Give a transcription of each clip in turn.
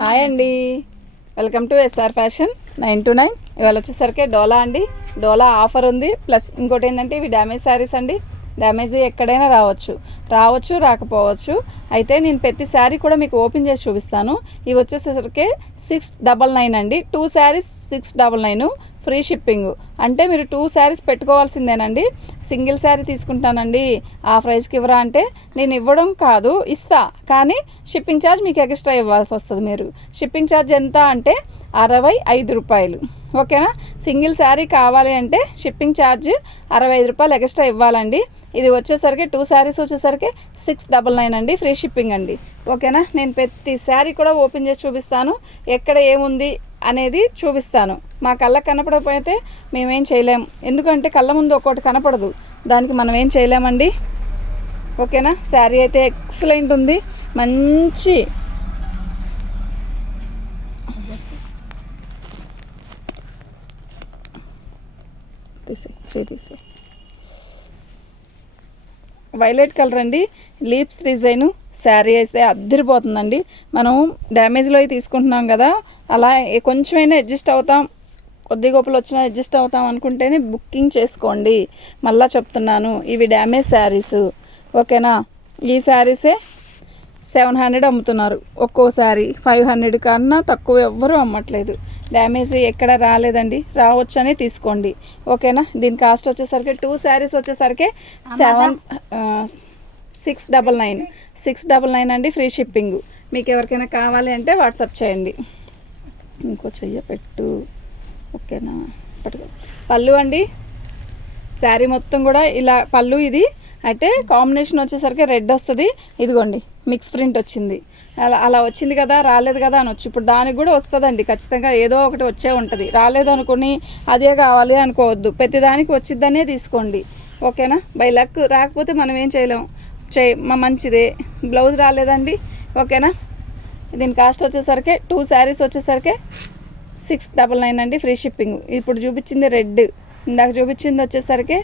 Hi అండి, welcome to SR fashion 929. ఇవాళ వచ్చేసరికి డోలా అండి. డోలా ఆఫర్ ఉంది. ప్లస్ ఇంకోటి ఏంటంటే ఇవి డ్యామేజ్ శారీస్ అండి. డ్యామేజ్ ఎక్కడైనా రావచ్చు రాకపోవచ్చు. అయితే నేను ప్రతి శారీ కూడా మీకు ఓపెన్ చేసి చూపిస్తాను. ఇవి వచ్చేసరికి 699 అండి. 2 శారీస్ 699, ఫ్రీ షిప్పింగ్. అంటే మీరు 2 శారీస్ పెట్టుకోవాల్సిందేనండి. సింగిల్ శారీ తీసుకుంటానండి ఆ ప్రైస్కి ఇవ్వరా అంటే నేను ఇవ్వడం కాదు, ఇస్తా, కానీ షిప్పింగ్ ఛార్జ్ మీకు ఎక్స్ట్రా ఇవ్వాల్సి వస్తుంది. మీరు షిప్పింగ్ ఛార్జ్ ఎంత అంటే 65 రూపాయలు. ఓకేనా? సింగిల్ శారీ కావాలి అంటే షిప్పింగ్ ఛార్జ్ 65 రూపాయలు ఎక్స్ట్రా ఇవ్వాలండి. ఇది వచ్చేసరికి 2 శారీస్ వచ్చేసరికి 699 అండి, ఫ్రీ షిప్పింగ్ అండి. ఓకేనా? నేను ప్రతి శారీ కూడా ఓపెన్ చేసి చూపిస్తాను, ఎక్కడ ఏముంది అనేది చూపిస్తాను. మా కళ్ళకు కనపడకపోతే మేమేం చేయలేము, ఎందుకంటే కళ్ళ ముందు ఒక్కోటి కనపడదు, దానికి మనం ఏం చేయలేమండి. ఓకేనా? శారీ అయితే ఎక్సలెంట్ ఉంది, మంచి తీసే వైలెట్ కలర్ అండి, లీప్స్ డిజైను. శారీ అయితే అద్దరిపోతుందండి. మనం డ్యామేజ్లో తీసుకుంటున్నాం కదా, అలా కొంచెమైనా అడ్జస్ట్ అవుతాం, కొద్ది గొప్పలు వచ్చినా అడ్జస్ట్ అవుతాం అనుకుంటేనే బుకింగ్ చేసుకోండి. మళ్ళీ చెప్తున్నాను, ఇవి డ్యామేజ్ శారీస్. ఓకేనా? ఈ శారీసే 700 అమ్ముతున్నారు, ఒక్కో శారీ 500 కన్నా తక్కువ ఎవ్వరూ అమ్మట్లేదు. డ్యామేజ్ ఎక్కడ రాలేదండి, రావచ్చని తీసుకోండి. ఓకేనా? దీని కాస్ట్ వచ్చేసరికి 2 శారీస్ వచ్చేసరికి 699 అండి, ఫ్రీ షిప్పింగ్. మీకు ఎవరికైనా కావాలి అంటే వాట్సాప్ చేయండి. ఇంకో చెయ్య పెట్టు. ఓకేనా? పట్టుకో. పళ్ళు అండి, శారీ మొత్తం కూడా ఇలా పళ్ళు. ఇది అయితే కాంబినేషన్ వచ్చేసరికి రెడ్ వస్తుంది. ఇదిగోండి మిక్స్ ప్రింట్ వచ్చింది. అలా వచ్చింది కదా, రాలేదు కదా అనొచ్చు. ఇప్పుడు దానికి కూడా వస్తుందండి, ఖచ్చితంగా ఏదో ఒకటి వచ్చే ఉంటుంది. రాలేదు అనుకుని అదే కావాలి అనుకోవద్దు, ప్రతిదానికి వచ్చిద్దనే తీసుకోండి. ఓకేనా? By luck. రాకపోతే మనం ఏం చేయలేము. మంచిదే. బ్లౌజ్ రాలేదండి. ఓకేనా? దీని కాస్ట్ వచ్చేసరికి 2 శారీస్ వచ్చేసరికి 699 అండి, ఫ్రీ షిప్పింగ్. ఇప్పుడు చూపించింది రెడ్, ఇందాక చూపించింది వచ్చేసరికి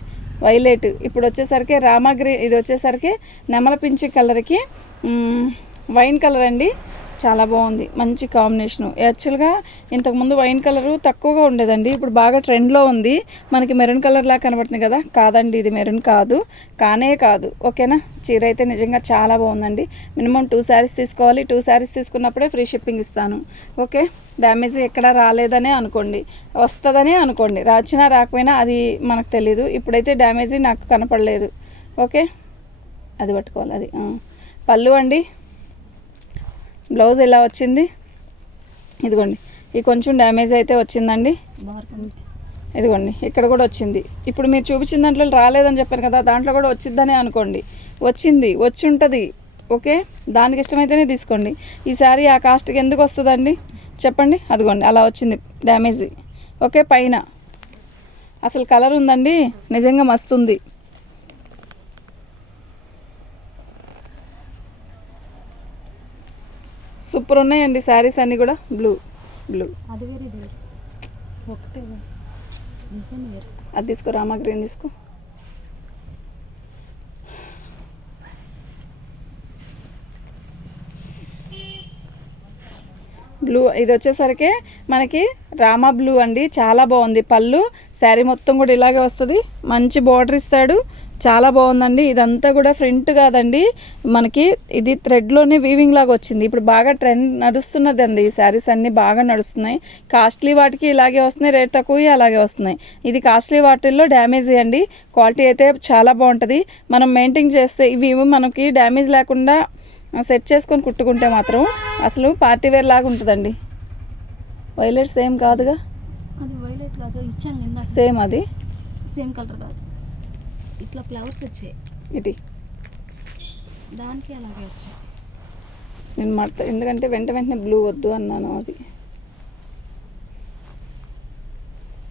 వైలెట్, ఇప్పుడు వచ్చేసరికి రామా గ్రీన్, ఇది వచ్చేసరికి నెమల పింఛి కలర్కి వైన్ కలర్ అండి. చాలా బాగుంది, మంచి కాంబినేషను. యాక్చువల్గా ఇంతకుముందు వైన్ కలరు తక్కువగా ఉండేదండి, ఇప్పుడు బాగా ట్రెండ్లో ఉంది. మనకి మెరూన్ కలర్లా కనబడుతుంది కదా, కాదండి, ఇది మెరూన్ కాదు. ఓకేనా? చీర అయితే నిజంగా చాలా బాగుందండి. మినిమం 2 శారీస్ తీసుకోవాలి. 2 శారీస్ తీసుకున్నప్పుడే ఫ్రీ షిప్పింగ్ ఇస్తాను. ఓకే? డ్యామేజ్ ఎక్కడ రాలేదనే అనుకోండి, వస్తుందనే అనుకోండి. రాచినా రాకపోయినా అది మనకు తెలీదు. ఇప్పుడైతే డ్యామేజ్ నాకు కనపడలేదు. ఓకే? అది పట్టుకోవాలి. అది పళ్ళు అండి. బ్లౌజ్ ఎలా వచ్చింది, ఇదిగోండి. ఇది కొంచెం డ్యామేజ్ అయితే వచ్చిందండి. ఇదిగోండి ఇక్కడ కూడా వచ్చింది. ఇప్పుడు మీరు చూపించిన దాంట్లో రాలేదని చెప్పారు కదా, దాంట్లో కూడా వచ్చిందనే అనుకోండి. వచ్చి ఉంటుంది. ఓకే? దానికి ఇష్టమైతేనే తీసుకోండి. ఈ సారీ ఆ కాస్ట్కి ఎందుకు వస్తుందండి చెప్పండి? అదిగోండి అలా వచ్చింది డ్యామేజ్. ఓకే? పైన అసలు కలర్ ఉందండి, నిజంగా మస్తుంది. సూపర్ ఉన్నాయండి శారీస్ అన్నీ కూడా. బ్లూ అది తీసుకో, రామా గ్రీన్ తీసుకో. బ్లూ, ఇది వచ్చేసరికి మనకి రామా బ్లూ అండి, చాలా బాగుంది. పళ్ళు శారీ మొత్తం కూడా ఇలాగే వస్తుంది, మంచి బార్డర్ ఇస్తాడు, చాలా బాగుందండి. ఇదంతా కూడా ప్రింట్ కాదండి, మనకి ఇది థ్రెడ్లోనే వీవింగ్ లాగా వచ్చింది. ఇప్పుడు బాగా ట్రెండ్ నడుస్తున్నదండి, ఈ శారీస్ అన్నీ బాగా నడుస్తున్నాయి. కాస్ట్లీ వాటికి ఇలాగే వస్తున్నాయి, రేట్ తక్కువ అలాగే వస్తున్నాయి. ఇది కాస్ట్లీ వాటిల్లో డ్యామేజ్ అండి. క్వాలిటీ అయితే చాలా బాగుంటుంది. మనం మెయింటైన్ చేస్తే ఇవి మనకి డ్యామేజ్ లేకుండా సెట్ చేసుకొని కుట్టుకుంటే మాత్రం అసలు పార్టీ వేర్ లాగా ఉంటుందండి. వైలెట్ సేమ్ కాదుగా, సేమ్ అది సేమ్ కలర్ కాదు, ఇట్లా ఫ్లవర్స్ వచ్చాయి, ఇది దానికి అలాగే వచ్చాయి. నేను ఎందుకంటే వెంటనే బ్లూ వద్దు అన్నాను. అది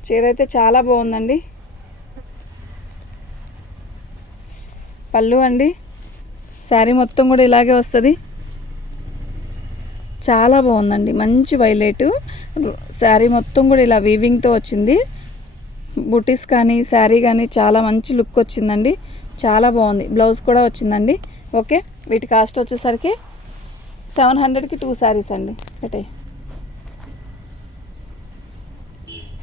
చీర అయితే చాలా బాగుందండి. పళ్ళు అండి, శారీ మొత్తం కూడా ఇలాగే వస్తుంది, చాలా బాగుందండి. మంచి వైలెట్ శారీ మొత్తం కూడా ఇలా వీవింగ్తో వచ్చింది. బుటీస్ కానీ శారీ కానీ చాలా మంచి లుక్ వచ్చిందండి, చాలా బాగుంది. బ్లౌజ్ కూడా వచ్చిందండి. ఓకే? వీటి కాస్ట్ వచ్చేసరికి 700కి 2 శారీస్ అండి. పెట్టే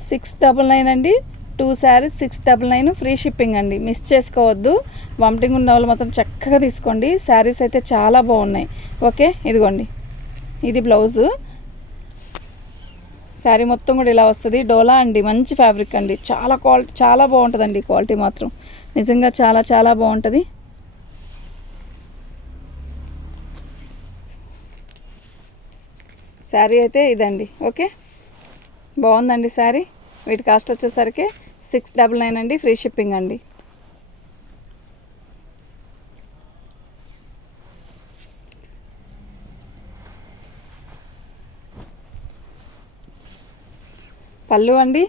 699 అండి. 2 శారీస్ 699, ఫ్రీ షిప్పింగ్ అండి. మిస్ చేసుకోవద్దు. వామిటింగ్ ఉన్న వాళ్ళు మాత్రం చక్కగా తీసుకోండి. శారీస్ అయితే చాలా బాగున్నాయి. ఓకే, ఇదిగోండి, ఇది బ్లౌజు. శారీ మొత్తం కూడా ఇలా వస్తుంది. డోలా అండి, మంచి ఫ్యాబ్రిక్ అండి. చాలా క్వాలిటీ, చాలా బాగుంటుందండి. క్వాలిటీ మాత్రం నిజంగా చాలా చాలా బాగుంటుంది. శారీ అయితే ఇదండి. ఓకే, బాగుందండి శారీ. వీటి కాస్ట్ వచ్చేసరికి 699 అండి, ఫ్రీ షిప్పింగ్ అండి. పళ్ళు అండి,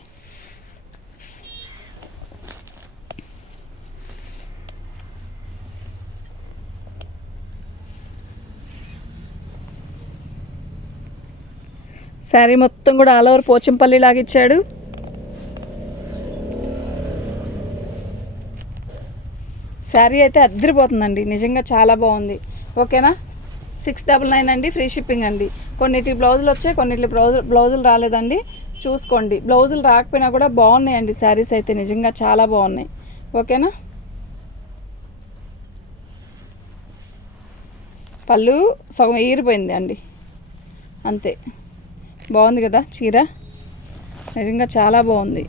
శారీ మొత్తం కూడా ఆల్ ఓవర్ పోచంపల్లి లాగా ఇచ్చాడు. శారీ అయితే అద్దరిపోతుందండి, నిజంగా చాలా బాగుంది. ఓకేనా, 699 అండి, ఫ్రీ షిప్పింగ్ అండి. కొన్నిటి బ్లౌజులు వచ్చాయి, కొన్నిటి బ్లౌజులు రాలేదండి. చూసుకోండి. బ్లౌజులు రాకపోయినా కూడా బాగున్నాయండి శారీస్ అయితే, నిజంగా చాలా బాగున్నాయి. ఓకేనా, పళ్ళు సగం ఈరిపోయింది అండి, అంతే. బాగుంది కదా చీర, నిజంగా చాలా బాగుంది.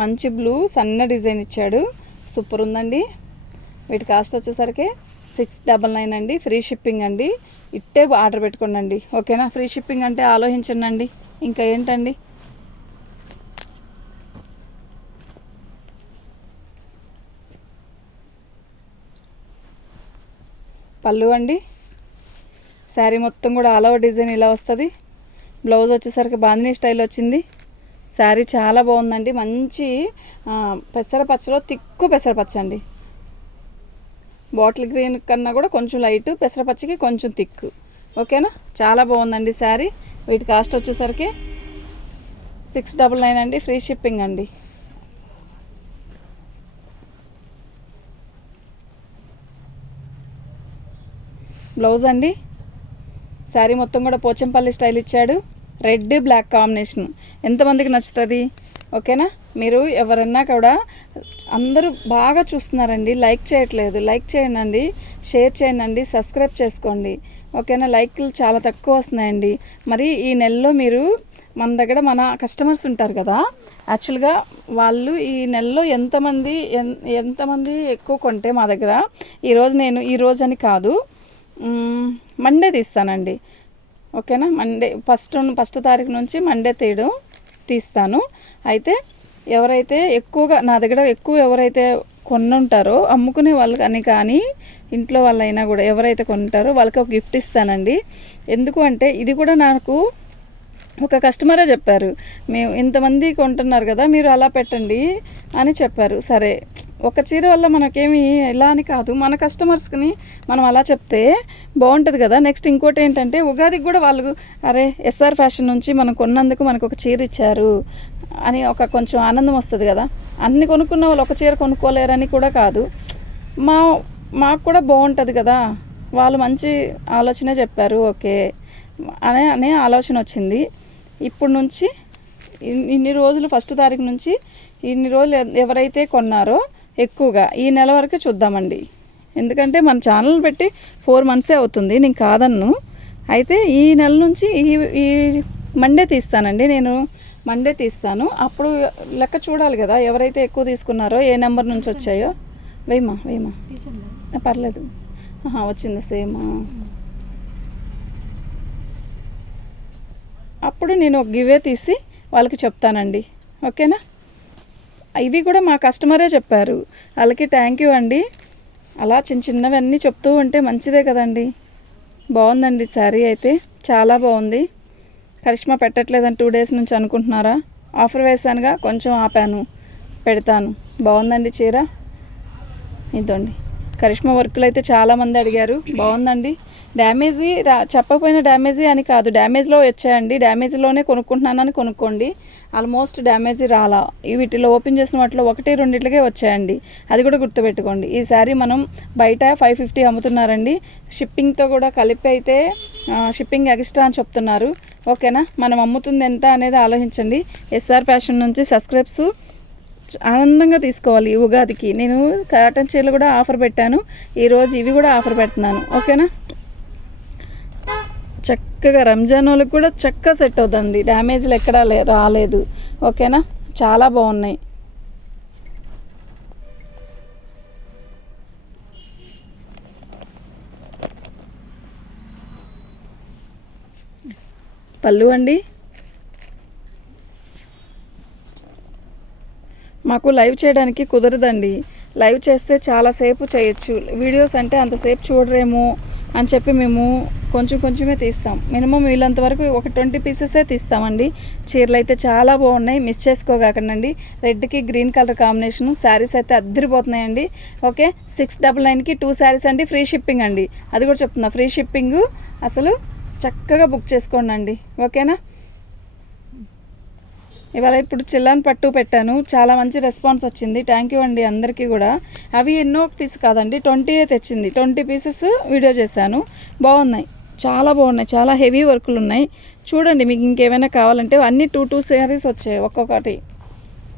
మంచి బ్లూ సన్న డిజైన్ ఇచ్చాడు, సూపర్ ఉందండి. వీటి కాస్ట్ వచ్చేసరికి 699 అండి, ఫ్రీ షిప్పింగ్ అండి. ఇట్టే ఆర్డర్ పెట్టుకోండి. ఓకేనా, ఫ్రీ షిప్పింగ్ అంటే ఆలోచించండి. ఇంకా ఏంటండి, పళ్ళు అండి. శారీ మొత్తం కూడా ఆల్ ఓవర్ డిజైన్ ఇలా వస్తుంది. బ్లౌజ్ వచ్చేసరికి బాందినీ స్టైల్ వచ్చింది. శారీ చాలా బాగుందండి. మంచి పెసరపచ్చలో తిక్కు పెసరపచ్చ అండి. బాటిల్ గ్రీన్ కన్నా కూడా కొంచెం లైట్, పెసరపచ్చకి కొంచెం తిక్కు. ఓకేనా, చాలా బాగుందండి శారీ. వీటి కాస్ట్ వచ్చేసరికి 699 అండి, ఫ్రీ షిప్పింగ్ అండి. బ్లౌజ్ అండి, శారీ మొత్తం కూడా పోచంపల్లి స్టైల్ ఇచ్చాడు. రెడ్ బ్లాక్ కాంబినేషన్ ఎంతమందికి నచ్చుతుంది? ఓకేనా, మీరు ఎవరన్నా కూడా అందరూ బాగా చూస్తున్నారండి, లైక్ చేయట్లేదు. లైక్ చేయండి, షేర్ చేయండి, సబ్స్క్రైబ్ చేసుకోండి. ఓకేనా, లైక్లు చాలా తక్కువ వస్తున్నాయండి. మరి ఈ నెలలో మీరు మన దగ్గర మన కస్టమర్స్ ఉంటారు కదా, యాక్చువల్గా వాళ్ళు ఈ నెలలో ఎంతమంది ఎక్కువ కొంటే మా దగ్గర నేను ఈరోజు అని కాదు, మండే తీస్తానండి. ఓకేనా, మండే ఫస్ట్ తారీఖు నుంచి మండే తీస్తాను. అయితే ఎవరైతే ఎక్కువగా నా దగ్గర ఎవరైతే కొనుంటారో అమ్ముకునే వాళ్ళు కానీ ఇంట్లో వాళ్ళైనా కూడా ఎవరైతే కొంటారో వాళ్ళకి ఒక గిఫ్ట్ ఇస్తానండి. ఎందుకు అంటే ఇది కూడా నాకు ఒక కస్టమరే చెప్పారు, మేము ఇంతమంది కొంటున్నారు కదా, మీరు అలా పెట్టండి అని చెప్పారు. సరే, ఒక చీర వల్ల మనకేమి ఎలా అని కాదు, మన కస్టమర్స్కి మనం అలా చెప్తే బాగుంటుంది కదా. నెక్స్ట్ ఇంకోటి ఏంటంటే, ఉగాదికి కూడా వాళ్ళు అరే ఎస్ఆర్ ఫ్యాషన్ నుంచి మనం కొన్నందుకు మనకు ఒక చీర ఇచ్చారు అని ఒక కొంచెం ఆనందం వస్తుంది కదా. అన్ని కొనుక్కున్న వాళ్ళు ఒక చీర కొనుక్కోలేరని కూడా కాదు, మాకు కూడా బాగుంటుంది కదా. వాళ్ళు మంచి ఆలోచనే చెప్పారు, ఓకే అనే ఆలోచన వచ్చింది. ఇప్పుడు నుంచి ఇన్ని రోజులు ఫస్ట్ తారీఖు నుంచి ఇన్ని రోజులు ఎవరైతే కొన్నారో ఎక్కువగా ఈ నెల వరకు చూద్దామండి. ఎందుకంటే మన ఛానల్ పెట్టి 4 months అవుతుంది, నేను కాదన్ను. అయితే ఈ నెల నుంచి ఈ మండే తీస్తానండి, నేను మండే తీస్తాను. అప్పుడు లెక్క చూడాలి కదా, ఎవరైతే ఎక్కువ తీసుకున్నారో ఏ నెంబర్ నుంచి వచ్చాయో. వేయమా పర్లేదు, వచ్చింది సేమ్. అప్పుడు నేను ఒక గివే తీసి వాళ్ళకి చెప్తానండి. ఓకేనా, ఇవి కూడా మా కస్టమరే చెప్పారు, వాళ్ళకి థ్యాంక్ యూ అండి. అలా చిన్నవన్నీ చెప్తూ ఉంటే మంచిదే కదండి. బాగుందండి శారీ అయితే, చాలా బాగుంది. కరిష్మా పెట్టట్లేదని 2 days నుంచి అనుకుంటున్నారా? ఆఫర్ వేసానుగా, కొంచెం ఆపాను, పెడతాను. బాగుందండి చీర, ఇదండి. కరిష్మా వర్కులు అయితే చాలామంది అడిగారు, బాగుందండి. డ్యామేజీ చెప్పకపోయినా డ్యామేజీ అని కాదు, డ్యామేజ్లో వచ్చాయండి. డ్యామేజ్లోనే కొనుక్కుంటున్నానని కొనుక్కోండి. ఆల్మోస్ట్ డ్యామేజీ రాలా. వీటిలో ఓపెన్ చేసిన వాటిలో 1-2 వచ్చాయండి. అది కూడా గుర్తుపెట్టుకోండి. ఈ శారీ మనం బయట 550 అమ్ముతున్నారండి. షిప్పింగ్తో కూడా కలిపి అయితే షిప్పింగ్ ఎక్స్ట్రా అని చెప్తున్నారు. ఓకేనా, మనం అమ్ముతుంది ఎంత అనేది ఆలోచించండి. ఎస్ఆర్ ఫ్యాషన్ నుంచి సబ్స్క్రైబ్స్ ఆనందంగా తీసుకోవాలి. ఈ ఉగాదికి నేను కాటన్ చీరలు కూడా ఆఫర్ పెట్టాను. ఈరోజు ఇవి కూడా ఆఫర్ పెడుతున్నాను. ఓకేనా, చక్కగా రంజాన్ వాళ్ళకి కూడా చక్కగా సెట్ అవుతుంది. డ్యామేజ్లు ఎక్కడా రాలేదు. ఓకేనా, చాలా బాగున్నాయి. పళ్ళు అండి, మాకు లైవ్ చేయడానికి కుదరదండి. లైవ్ చేస్తే చాలాసేపు చేయొచ్చు, వీడియోస్ అంటే అంతసేపు చూడరేమో అని చెప్పి మేము కొంచెమే తీస్తాం. మినిమం వీళ్ళంత వరకు ఒక 20 పీసెసే తీస్తామండి. చీరలు అయితే చాలా బాగున్నాయి, మిస్ చేసుకోకండి. రెడ్కి గ్రీన్ కలర్ కాంబినేషను. శారీస్ అయితే అద్దరిపోతున్నాయండి. ఓకే, 699కి 2 శారీస్ అండి. ఫ్రీ షిప్పింగ్ అండి, అది కూడా చెప్తున్నా. Free shipping. అసలు చక్కగా బుక్ చేసుకోండి అండి. ఓకేనా, ఇవాళ ఇప్పుడు చిల్లాన్ పట్టు పెట్టాను, చాలా మంచి రెస్పాన్స్ వచ్చింది. థ్యాంక్ యూ అండి అందరికీ కూడా. అవి ఎన్నో పీస్ కాదండి, 20 తెచ్చింది. 20 పీసెస్ వీడియో చేశాను. బాగున్నాయి, చాలా బాగున్నాయి. చాలా హెవీ వర్కులు ఉన్నాయి. చూడండి, మీకు ఇంకేమైనా కావాలంటే అన్నీ 2 శారీస్ వచ్చాయి.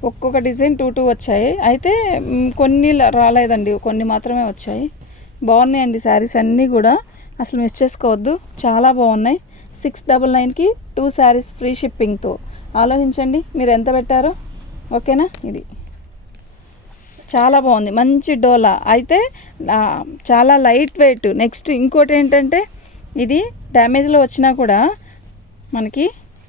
ఒక్కొక్క డిజైన్ 2 వచ్చాయి. అయితే కొన్ని రాలేదండి, కొన్ని మాత్రమే వచ్చాయి. బాగున్నాయండి శారీస్ అన్నీ కూడా, అసలు మిస్ చేసుకోవద్దు. చాలా బాగున్నాయి. 699కి 2 శారీస్ ఫ్రీ షిప్పింగ్తో. ఆలోచించండి మీరు ఎంత పెట్టారో. ఓకేనా, ఇది చాలా బాగుంది, మంచి డోలా. అయితే చాలా లైట్ వెయిట్. నెక్స్ట్ ఇంకోటి ఏంటంటే, ఇది డ్యామేజ్లో వచ్చినా కూడా మనకి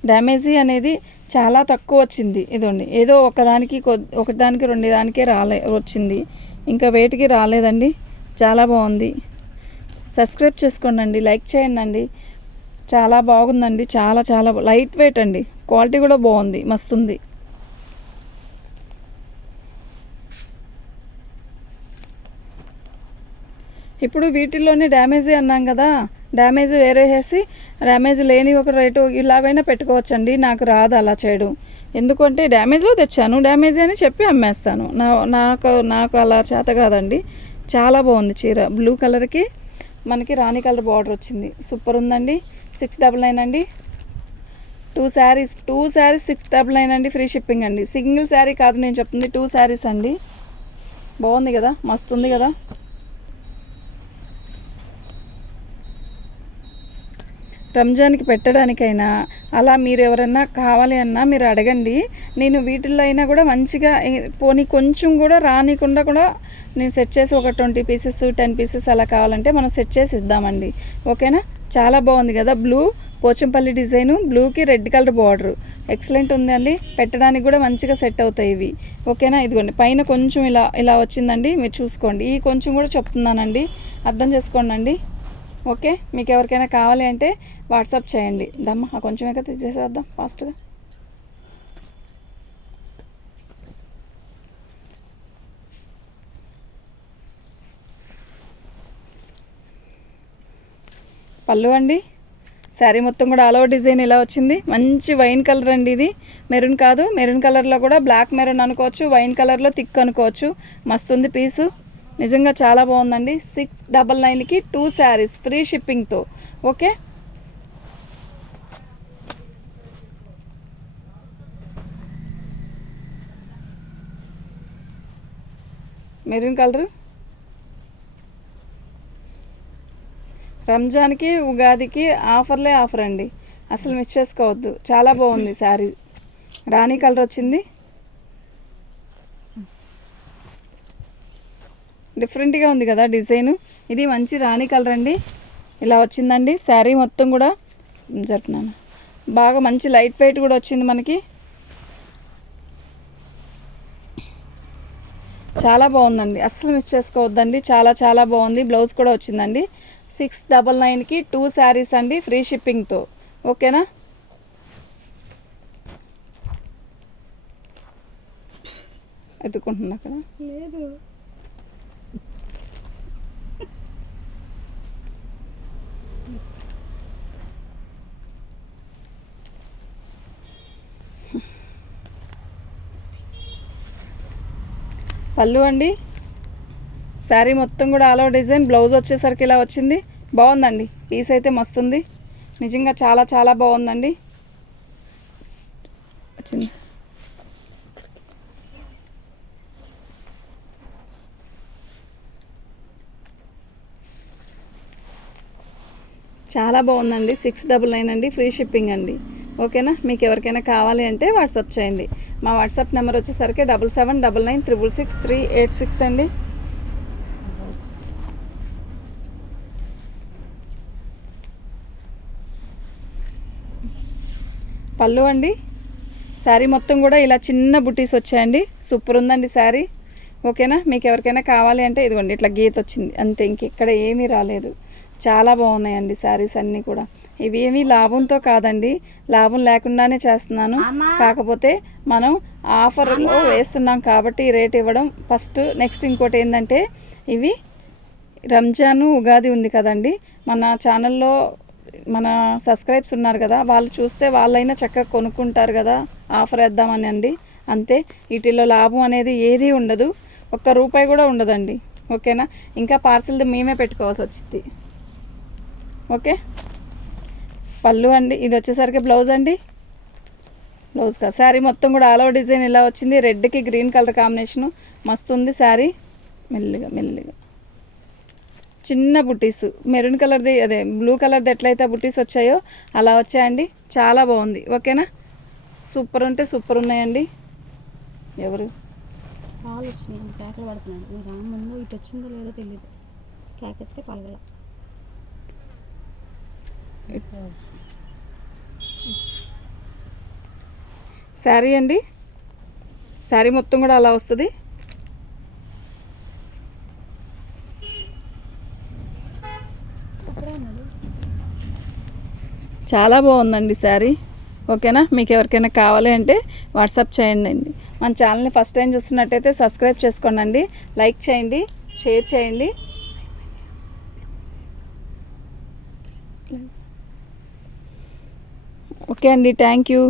డ్యామేజీ అనేది చాలా తక్కువ వచ్చింది. ఇదండి, ఏదో ఒకదానికి 2 దానికే వచ్చింది, ఇంకా వెయిట్కి రాలేదండి. చాలా బాగుంది. సబ్స్క్రైబ్ చేసుకోండి, లైక్ చేయండి అండి. చాలా బాగుందండి, చాలా లైట్ వెయిట్ అండి. క్వాలిటీ కూడా బాగుంది, మస్తుంది. ఇప్పుడు వీటిల్లోనే డ్యామేజీ అన్నాం కదా, డ్యామేజ్ వేరే వేసి డ్యామేజ్ లేని ఒక రేటు ఇలాగైనా పెట్టుకోవచ్చండి. నాకు రాదు అలా చేయడం, ఎందుకంటే డ్యామేజ్లో తెచ్చాను, డ్యామేజ్ అని చెప్పి అమ్మేస్తాను. నాకు అలా చేత కాదండి. చాలా బాగుంది చీర. బ్లూ కలర్కి మనకి రాణి కలర్ బార్డర్ వచ్చింది, సూపర్ ఉందండి. 699 అండి. 2 శారీస్ 699 అండి. ఫ్రీ షిప్పింగ్ అండి. సింగిల్ శారీ కాదు నేను చెప్తుంది, 2 శారీస్ అండి. బాగుంది కదా, మస్తు ఉంది కదా. రంజాన్కి పెట్టడానికైనా అలా మీరు ఎవరన్నా కావాలి అన్నా మీరు అడగండి. నేను వీటిల్లో అయినా కూడా మంచిగా పోనీ కొంచెం కూడా రానికుండా కూడా నేను సెట్ చేసి ఒక 20 పీసెస్ 10 పీసెస్ అలా కావాలంటే మనం సెట్ చేసి ఇద్దామండి. ఓకేనా, చాలా బాగుంది కదా. బ్లూ పోచంపల్లి డిజైను, బ్లూకి రెడ్ కలర్ బార్డరు ఎక్సలెంట్ ఉందండి. పెట్టడానికి కూడా మంచిగా సెట్ అవుతాయి ఇవి. ఓకేనా, ఇదిగోండి పైన కొంచెం ఇలా వచ్చిందండి, మీరు చూసుకోండి. ఈ కొంచెం కూడా చెప్తున్నానండి, అర్థం చేసుకోండి అండి. ఓకే, మీకు ఎవరికైనా కావాలి అంటే వాట్సాప్ చేయండి. దమ్మ ఆ కొంచెమే కదా తెచ్చేసేద్దాం ఫాస్ట్గా. పళ్ళు అండి, శారీ మొత్తం కూడా ఆల్ ఓవర్ డిజైన్ ఇలా వచ్చింది. మంచి వైన్ కలర్ అండి, ఇది మెరూన్ కాదు, మెరూన్ కలర్లో కూడా బ్లాక్ మెరూన్ అనుకోవచ్చు, వైన్ కలర్లో థిక్ అనుకోవచ్చు. మస్తు ఉంది పీసు, నిజంగా చాలా బాగుందండి. 699కి 2 శారీస్ ఫ్రీ షిప్పింగ్తో. Okay, maroon colour. రంజాన్కి ఉగాదికి ఆఫర్ అండి, అసలు మిస్ చేసుకోవద్దు. చాలా బాగుంది శారీ, రాణి కలర్ వచ్చింది, డిఫరెంట్గా ఉంది కదా డిజైను. ఇది మంచి రాణి కలర్ అండి, ఇలా వచ్చిందండి. శారీ మొత్తం కూడా జరుపునాను, బాగా మంచి లైట్ వెయిట్ కూడా వచ్చింది మనకి. చాలా బాగుందండి, అస్సలు మిస్ చేసుకోవద్దండి. చాలా బాగుంది. బ్లౌజ్ కూడా వచ్చిందండి. 699కి 2 శారీస్ అండి, ఫ్రీ షిప్పింగ్తో. ఓకేనా, ఎత్తుకుంటున్నా అక్కడ లేదు. పళ్ళు అండి, శారీ మొత్తం కూడా ఆల్ ఓవర్ డిజైన్, బ్లౌజ్ వచ్చేసరికి ఇలా వచ్చింది. బాగుందండి, పీస్ అయితే మస్తుంది, నిజంగా చాలా చాలా బాగుందండి. వచ్చింది చాలా బాగుందండి. 699 అండి, ఫ్రీ షిప్పింగ్ అండి. ఓకేనా, మీకు ఎవరికైనా కావాలి అంటే వాట్సాప్ చేయండి. మా వాట్సాప్ నెంబర్ వచ్చేసరికి 7799666386 అండి. పళ్ళు అండి, శారీ మొత్తం కూడా ఇలా చిన్న బుటీస్ వచ్చాయండి. సూపర్ ఉందండి శారీ. ఓకేనా, మీకు ఎవరికైనా కావాలి అంటే ఇదిగోండి ఇట్లా గీత వచ్చింది అంతే, ఇంకెక్కడ ఏమీ రాలేదు. చాలా బాగున్నాయండి శారీస్ అన్నీ కూడా. ఇవి ఏమీ లాభంతో కాదండి, లాభం లేకుండానే చేస్తున్నాను. కాకపోతే మనం ఆఫర్లో వేస్తున్నాం కాబట్టి ఈ రేట్ ఇవ్వడం ఫస్ట్. నెక్స్ట్ ఇంకోటి ఏంటంటే, ఇవి రంజాను ఉగాది ఉంది కదండి, మన ఛానల్లో మన సబ్స్క్రైబ్స్ ఉన్నారు కదా, వాళ్ళు చూస్తే వాళ్ళైనా చక్కగా కొనుక్కుంటారు కదా, ఆఫర్ వేద్దామని అండి. అంతే, వీటిలో లాభం అనేది ఏదీ ఉండదు, ఒక్క రూపాయి కూడా ఉండదండి. ఓకేనా, ఇంకా పార్సిల్ది మేమే పెట్టుకోవాల్సి వచ్చింది. ఓకే, పళ్ళు అండి, ఇది వచ్చేసరికి బ్లౌజ్ అండి. బ్లౌజ్ కా శారీ మొత్తం కూడా ఆల్ ఓవర్ డిజైన్ ఇలా వచ్చింది. రెడ్కి గ్రీన్ కలర్ కాంబినేషను మస్తు ఉంది శారీ. మెల్లిగా మెల్లిగా చిన్న బుట్టీస్, మెరూన్ కలర్ది అదే బ్లూ కలర్ది ఎట్లయితే బుట్టీస్ వచ్చాయో అలా వచ్చాయండి. చాలా బాగుంది. ఓకేనా, సూపర్ అంటే సూపర్ ఉన్నాయండి. ఎవరు పాలు వచ్చినాయి, కేకలు పడుతున్నాడు. మీరు రామ ముందు ఇటు వచ్చిందో లేదో తెలియదు, కేకెత్తే పలగల. శారీ అండి, శారీ మొత్తం కూడా అలా వస్తుంది. చాలా బాగుందండి శారీ. ఓకేనా, మీకు ఎవరికైనా కావాలి అంటే వాట్సాప్ చేయండి అండి. మన ఛానల్ని ఫస్ట్ టైం చూస్తున్నట్టయితే సబ్స్క్రైబ్ చేసుకోండి, లైక్ చేయండి, షేర్ చేయండి. ఓకే అండి, థ్యాంక్ యూ.